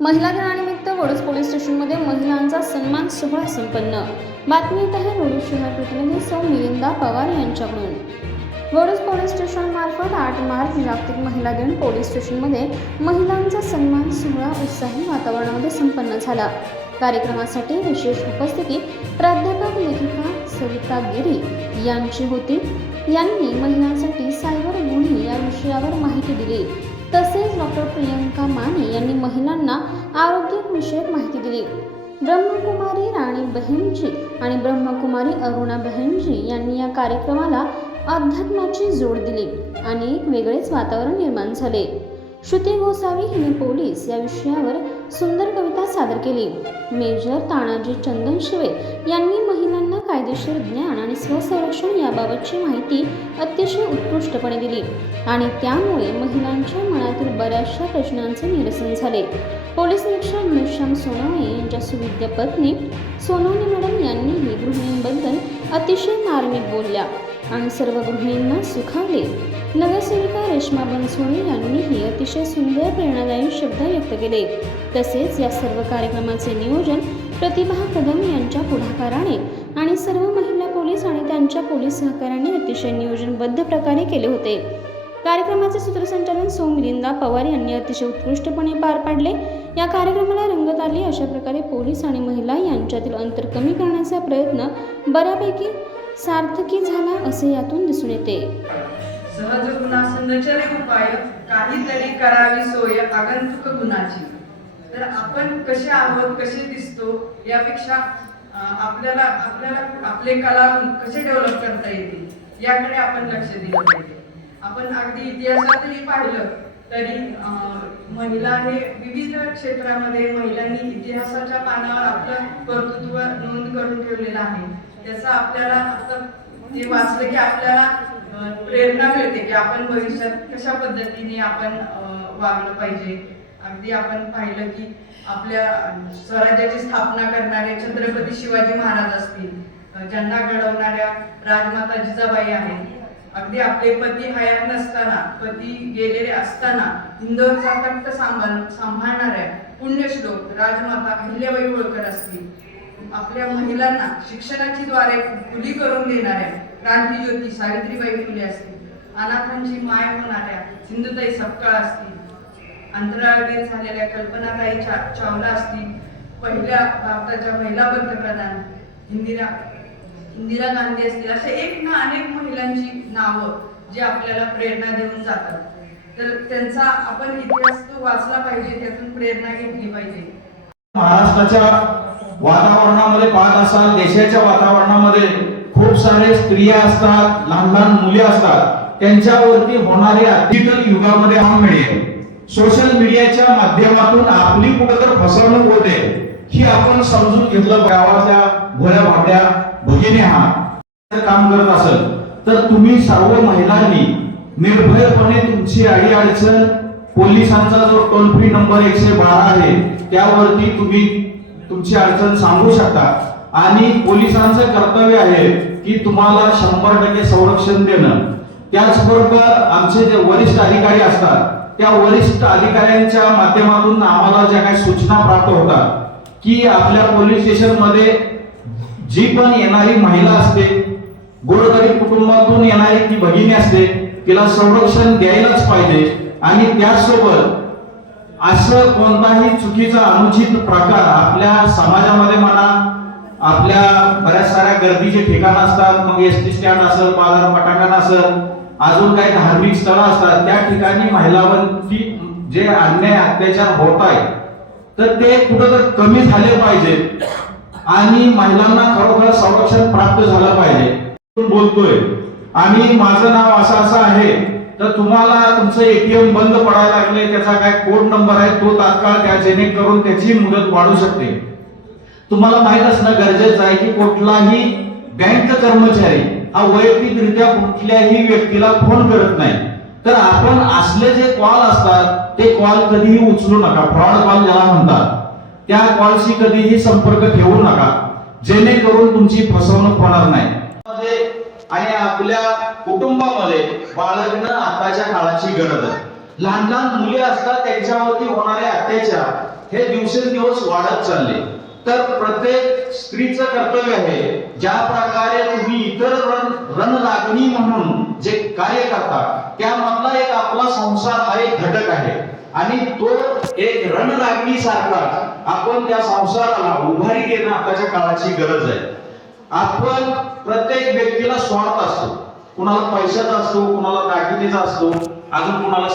महिला दिनानिमित्त वडूज पोलीस स्टेशनमध्ये महिलांचा सन्मान सोहळा संपन्न. बातमी येत आहे वडूज शहर प्रतिनिधी सौ मिलिंदा पवार यांच्याकडून. वडूज पोलीस स्टेशन मार्फत आठ मार्च जागतिक महिला दिन पोलीस स्टेशनमध्ये महिलांचा सन्मान सोहळा उत्साही वातावरणामध्ये संपन्न झाला. कार्यक्रमासाठी विशेष उपस्थिती प्राध्यापक लेखिका सविता गिरी यांची होती. यांनी महिलांसाठी सायबर गुन्हे या विषयावर माहिती दिली. तसेच डॉक्टर प्रियंका माने यांनी महिलांना आरोग्यविषयक माहिती दिली. ब्रह्मकुमारी राणी बहिणजी आणि ब्रह्मकुमारी अरुणा बहिणजी यांनी या कार्यक्रमाला अध्यात्माची जोड दिली आणि एक वेगळेच वातावरण निर्माण झाले. श्रुती गोसावी हिने पोलीस या विषयावर सुंदर कविता सादर केली. मेजर तानाजी चंदन शिवे यांनी महिला कायदेशीर ज्ञान आणि स्वसंरक्षण याबाबतची माहिती अतिशय उत्कृष्टपणे दिली. आणि त्यामुळे महिलांच्या मनातील बऱ्याचशा प्रश्नांचे निरसन झाले. पोलीस निरीक्षक घनश्याम सोनवणे यांच्या सुविद्य पत्नी सोनवणे मॅडम यांनीही गृहिणींबद्दल अतिशय मार्मिक बोलल्या आणि सर्व गृहिणींना सुखावले. नगरसेविका रेश्मा बनसोळे यांनीही अतिशय सुंदर प्रेरणादायी शब्द व्यक्त केले. तसेच या सर्व कार्यक्रमाचे नियोजन प्रतिभा कदम यांच्या पुढाकाराने आणि सर्व महिला पोलीस आणि त्यांच्या पोलीस सहकाऱ्यांनी अतिशय नियोजनबद्ध प्रकारे केले होते. कार्यक्रमाचे सूत्रसंचालन सौ मिलिंदा पवार यांनी अतिशय उत्कृष्टपणे पार पाडले. या कार्यक्रमाला रंगत आली अशा प्रकारे पोलीस आणि महिला यांच्यातील अंतर कमी करण्याचा प्रयत्न बऱ्यापैकी सार्थकी झाला असे यातून दिसून येते. सहज गुन्हा संरचने उपाय काहीतरी करावी सोय आगंतुक गुणाची. तर आपण कसे आहोत कसे दिसतो यापेक्षा आपल्याला आपल्याला आपले कला कसे डेव्हलप करता येतील याकडे आपण लक्ष दिलं पाहिजे. आपण अगदी इतिहासातही पाहिलं तरी महिला हे विविध क्षेत्रामध्ये महिलांनी इतिहासाच्या पानावर आपलं कर्तृत्व नोंद करून ठेवलेलं आहे. त्याचा आपल्याला आता ते वाचलं की आपल्याला प्रेरणा मिळते की आपण भविष्यात कशा पद्धतीने आपण वागलं पाहिजे. अगदी आपण पाहिलं की आपल्या स्वराज्याची स्थापना करणारे छत्रपती शिवाजी महाराज असतील ज्यांना घडवणाऱ्या राजमाता जिजाबाई आहेत अगदी आपले पती हयात नसताना पती गेलेले असताना इंदोरचा तख्त सांभाळ सांभाळणाऱ्या पुण्यश्लोक राजमाता अहिल्याबाई होळकर असतील. आपल्या महिलांना शिक्षणाची द्वारे खुली करून देणाऱ्या क्रांतीज्योती सावित्रीबाई फुले असतील. अनाथांची माय होणाऱ्या सिंधुताई सपकाळ असतील. अंतराळवीर झालेल्या कल्पनाताई चा चावला असतील पहिल्या भारताच्या महिला पंतप्रधान इंदिरा इंदिरा गांधी असतील. अशा एक ना अनेक महिलांची नावं जी आपल्याला प्रेरणा देऊन जातात. तर त्यांचा आपण इतिहास तो वाचला पाहिजे त्यातून प्रेरणा घेतली पाहिजे. महाराष्ट्राच्या वातावरणामध्ये पाहत असाल देशाच्या वातावरणामध्ये खूप सारे स्त्रिया असतात लहान लहान मुले असतात. त्यांच्यावरती होणाऱ्या डिजिटल युगामध्ये हा मिळेल. सोशल मीडियाच्या माध्यमातून आपली कुठेतर फसवणूक होते ही आपण समजून घेतलं गावातल्या भोळ्या भाड्या भगिनी हा काम करत असेल तर तुम्ही सर्व महिलांनी निर्भयपणे तुमची अडी अडचण पोलिसांचा जो टोल फ्री नंबर एकशे बारा आहे त्यावरती तुम्ही तुमची अडचण सांगू शकता. आणि पोलिसांचं कर्तव्य आहे की तुम्हाला शंभर टक्के संरक्षण देणं. त्याचबरोबर आमचे जे वरिष्ठ अधिकारी असतात त्या वरिष्ठ अधिकाऱ्यांच्या माध्यमातून आम्हाला ज्या काही सूचना प्राप्त होतात की आपल्या पोलीस स्टेशनमध्ये जी पण येणारी महिला असते गोरगरीब कुटुंबातून येणारी ती भगिनी असते तिला संरक्षण द्यायलाच पाहिजे आणि त्याचसोबत असं कोणताही चुकीचा अनुचित प्रकार आपल्या समाजामध्ये म्हणा आपल्या बऱ्याच साऱ्या गर्दीचे ठिकाण असतात मग एस टी स्टँड असेल बाजार पटांगण असेल अजून काही धार्मिक स्थळं असतात त्या ठिकाणी महिलांवरती जे अन्याय अत्याचार होत आहे तर ते कुठं तर कमी झाले पाहिजे आणि महिलांना खरोखर संरक्षण प्राप्त झालं पाहिजे. बोलतोय आणि माझं नाव असं असं आहे तर तुम्हाला तुमचं एटीएम बंद पडायला लागले त्याचा काय कोड नंबर आहे तो तात्काळ त्या जेणेकरून त्याची मुदत वाढू शकते. तुम्हाला माहीत असणं गरजेचं आहे की कुठलाही बँक कर्मचारी हा वैयक्तिकरित्या कुठल्याही व्यक्तीला फोन करत नाही. तर आपण असले जे कॉल असतात ते कॉल कधीही उचलू नका. फ्रॉड कॉल ज्याला म्हणतात त्या कॉलशी कधीही संपर्क ठेवू नका. जेणेकरून तुमची फसवणूक होणार नाही. आणि आपल्या कुटुंबामध्ये बाळगणं आताच्या काळाची गरज आहे. लहान लहान मुले असतात त्यांच्यावरती होणारे अत्याचार हे दिवसेंदिवस वाढत चालले. तर प्रत्येक स्त्रीचं कर्तव्य आहे ज्या प्रकारे तुम्ही इतर रण लागणी म्हणून जे कार्य करतात त्यामधला एक आपला संसार हा एक घटक आहे. आणि तो एक रणलागणी सारखा आपण त्या संसाराला उभारी देणं आताच्या काळाची गरज आहे. आपण प्रत्येक व्यक्तीला स्वार्थ असतो. कुणाला पैशाचा असतो कुणाला दागिनेचा असतो अजून कुणाला